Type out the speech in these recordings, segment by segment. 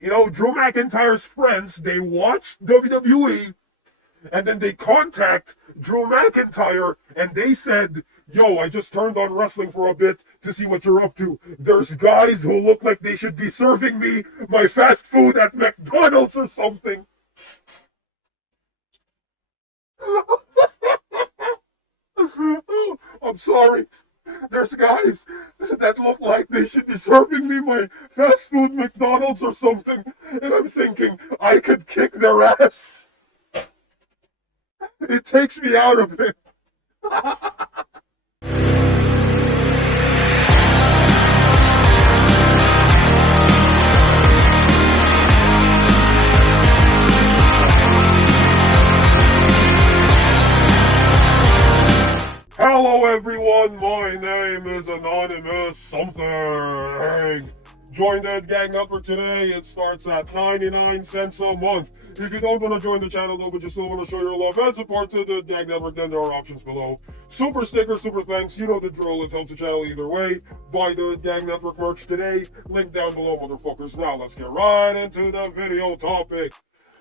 Drew McIntyre's friends, they watched WWE, and then they contact Drew McIntyre, and they said, yo, I just turned on wrestling for a bit to see what you're up to. There's guys who look like they should be serving me my fast food at McDonald's or something. I'm sorry. There's guys that look like they should be serving me my fast food McDonald's or something. And I'm thinking, I could kick their ass. It takes me out of it. Hello everyone, my name is Anonymous Something. Join the Gang Network today. It starts at 99 cents a month. If you don't want to join the channel though, but you still want to show your love and support to the Gang Network, then there are options below. Super sticker, super thanks, you know the drill. It helps the channel either way. Buy the Gang Network merch today. Link down below, motherfuckers. Now let's get right into the video topic.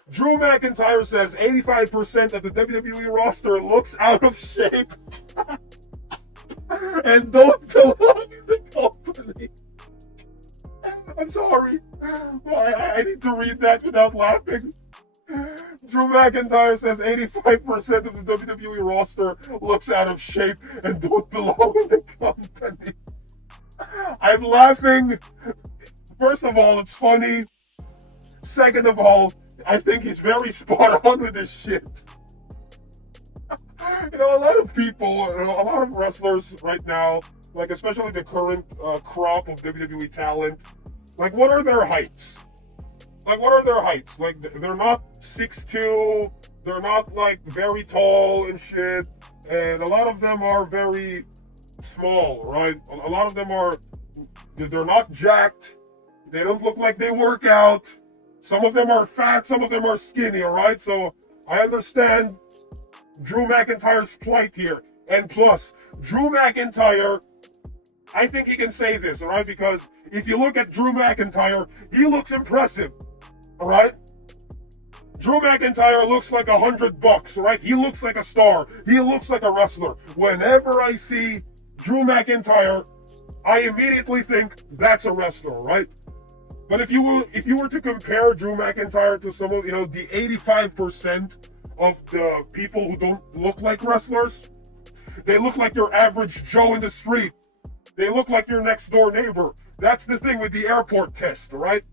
Drew McIntyre says 85% of the WWE roster looks out of shape and don't belong in the company. I'm sorry. I need to read that without laughing. Drew McIntyre says 85% of the WWE roster looks out of shape and don't belong in the company. I'm laughing. First of all, it's funny. Second of all, I think he's very spot on with this shit. A lot of people, a lot of wrestlers right now, like especially the current crop of WWE talent, like what are their heights? Like they're not 6'2", they're not like very tall and shit, and a lot of them are very small, right? A lot of them they're not jacked, they don't look like they work out. Some of them are fat, some of them are skinny, all right? So I understand Drew McIntyre's plight here. And plus, Drew McIntyre, I think he can say this, all right? Because if you look at Drew McIntyre, he looks impressive, all right? Drew McIntyre looks like $100, right? He looks like a star. He looks like a wrestler. Whenever I see Drew McIntyre, I immediately think that's a wrestler, right? But if you were to compare Drew McIntyre to some of the 85% of the people who don't look like wrestlers, they look like your average Joe in the street. They look like your next door neighbor. That's the thing with the airport test, right?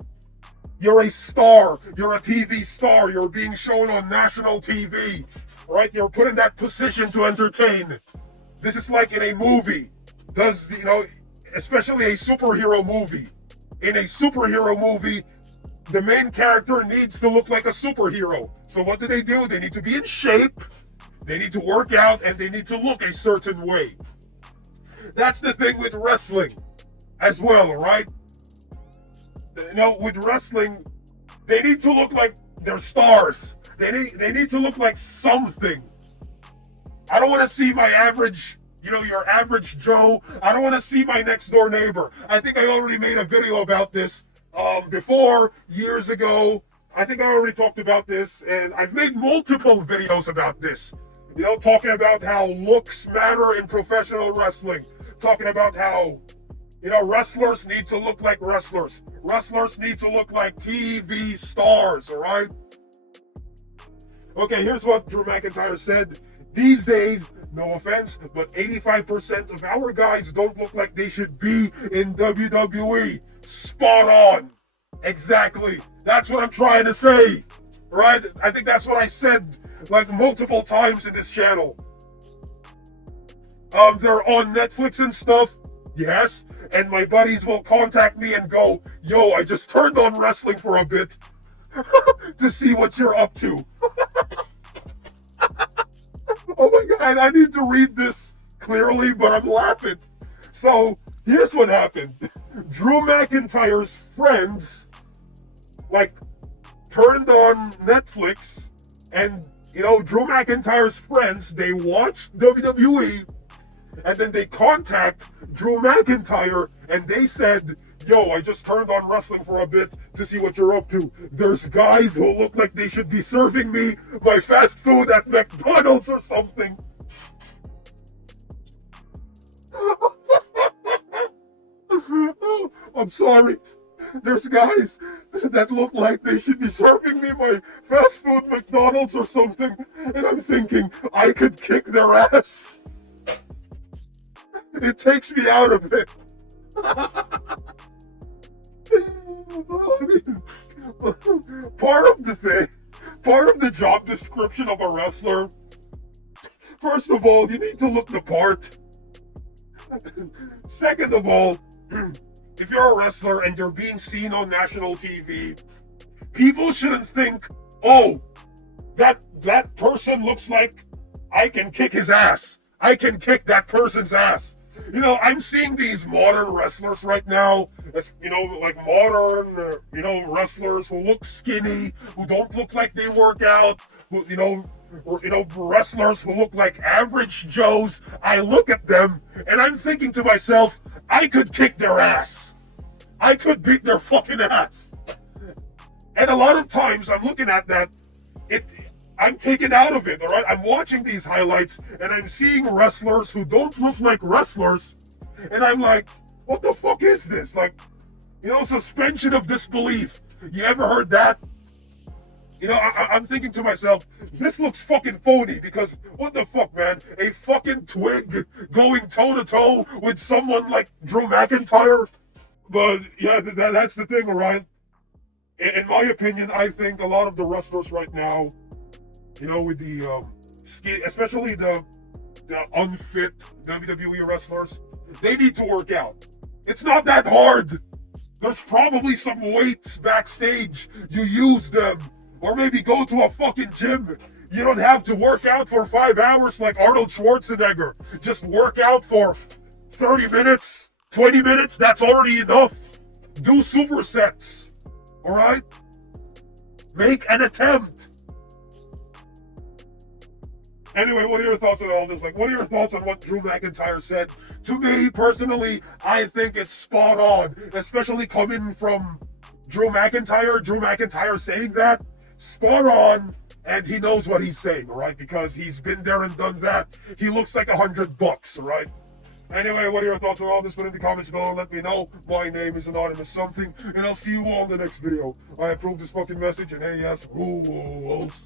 You're a star. You're a TV star. You're being shown on national TV, right? You're put in that position to entertain. This is like in a movie. Especially a superhero movie. In a superhero movie, the main character needs to look like a superhero. So what do? They need to be in shape, they need to work out, and they need to look a certain way. That's the thing with wrestling as well, right? With wrestling, they need to look like they're stars. They need to look like something. I don't want to see my average, your average Joe. I don't want to see my next door neighbor. I think I already made a video about this before, years ago. I think I already talked about this, and I've made multiple videos about this. Talking about how looks matter in professional wrestling. Talking about how, wrestlers need to look like wrestlers. Wrestlers need to look like TV stars, all right? Okay, here's what Drew McIntyre said. These days, no offense, but 85% of our guys don't look like they should be in WWE. Spot on. Exactly. That's what I'm trying to say. Right? I think that's what I said like multiple times in this channel. They're on Netflix and stuff. Yes. And my buddies will contact me and go, yo, I just turned on wrestling for a bit to see what you're up to. Oh my God, I need to read this clearly, but I'm laughing. So here's what happened. Drew McIntyre's friends, turned on Netflix, and, Drew McIntyre's friends, they watched WWE, and then they contact Drew McIntyre, and they said, yo, I just turned on wrestling for a bit to see what you're up to. There's guys who look like they should be serving me my fast food at McDonald's or something. I'm sorry. There's guys that look like they should be serving me my fast food McDonald's or something, and I'm thinking I could kick their ass. It takes me out of it. Part of the job description of a wrestler, first of all, you need to look the part. Second of all, if you're a wrestler and you're being seen on national TV, people shouldn't think, oh, that person looks like I can kick his ass. I can kick that person's ass. You know, I'm seeing these modern wrestlers right now, you know, like modern, wrestlers who look skinny, who don't look like they work out, who, wrestlers who look like average Joes. I look at them and I'm thinking to myself, I could kick their ass. I could beat their fucking ass. And a lot of times I'm looking at that, I'm taken out of it, all right? I'm watching these highlights and I'm seeing wrestlers who don't look like wrestlers. And I'm like, what the fuck is this? Like, suspension of disbelief. You ever heard that? I'm thinking to myself, this looks fucking phony because what the fuck, man? A fucking twig going toe-to-toe with someone like Drew McIntyre? But yeah, that's the thing, all right? In my opinion, I think a lot of the wrestlers right now, with the especially the unfit WWE wrestlers, they need to work out. It's not that hard. There's probably some weights backstage. You use them. Or maybe go to a fucking gym. You don't have to work out for 5 hours like Arnold Schwarzenegger. Just work out for 30 minutes, 20 minutes. That's already enough. Do supersets. All right? Make an attempt. Anyway, what are your thoughts on all this? Like, what are your thoughts on what Drew McIntyre said? To me, personally, I think it's spot on. Especially coming from Drew McIntyre. Drew McIntyre saying that. Spot on. And he knows what he's saying, right? Because he's been there and done that. He looks like $100, right? Anyway, what are your thoughts on all this? Put in the comments below. Let me know. My name is Anonymous Something. And I'll see you all in the next video. I approve this fucking message. And hey, yes, rules.